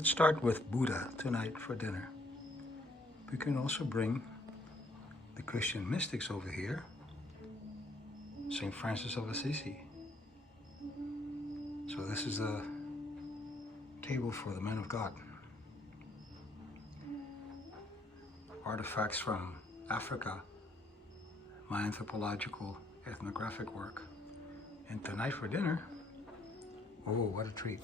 Let's start with Buddha tonight for dinner. We can also bring the Christian mystics over here. St. Francis of Assisi. So this is a table for the men of God. Artifacts from Africa, my anthropological ethnographic work. And tonight for dinner, oh, what a treat.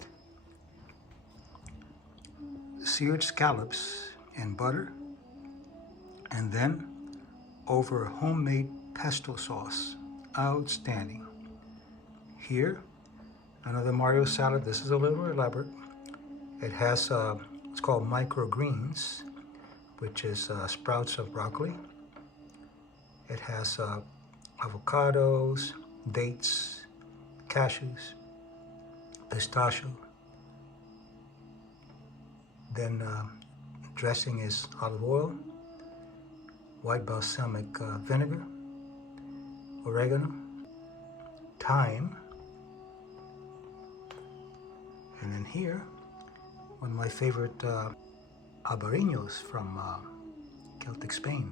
Seared scallops in butter, and then over homemade pesto sauce. Outstanding. Here, another Mario salad. This is a little more elaborate. It has, it's called microgreens, which is sprouts of broccoli. It has avocados, dates, cashews, pistachio. Then dressing is olive oil, white balsamic vinegar, oregano, thyme, and then here, one of my favorite albariños from Celtic Spain,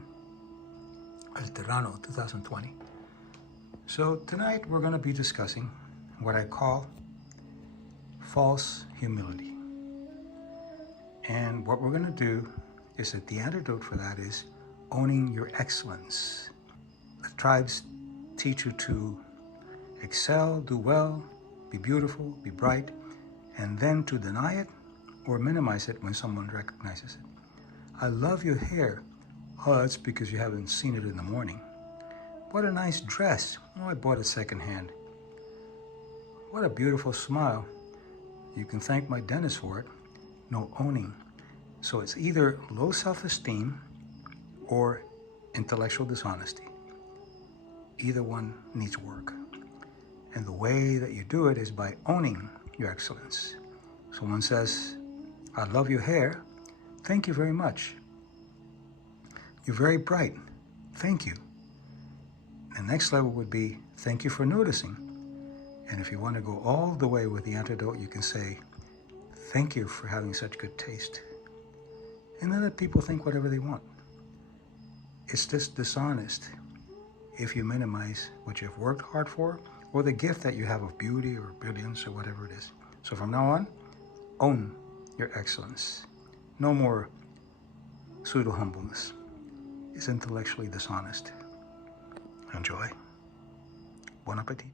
El Terrano 2020. So tonight we're going to be discussing what I call false humility. And what we're going to do is that the antidote for that is owning your excellence. The tribes teach you to excel, do well, be beautiful, be bright, and then to deny it or minimize it when someone recognizes it. I love your hair. Oh, that's because you haven't seen it in the morning. What a nice dress. Oh, I bought it secondhand. What a beautiful smile. You can thank my dentist for it. No owning. So it's either low self-esteem or intellectual dishonesty. Either one needs work. And the way that you do it is by owning your excellence. Someone says, I love your hair. Thank you very much. You're very bright. Thank you. The next level would be, thank you for noticing. And if you want to go all the way with the antidote, you can say, thank you for having such good taste. And then let people think whatever they want. It's just dishonest if you minimize what you've worked hard for or the gift that you have of beauty or brilliance or whatever it is. So from now on, own your excellence. No more pseudo-humbleness. It's intellectually dishonest. Enjoy. Bon appetit.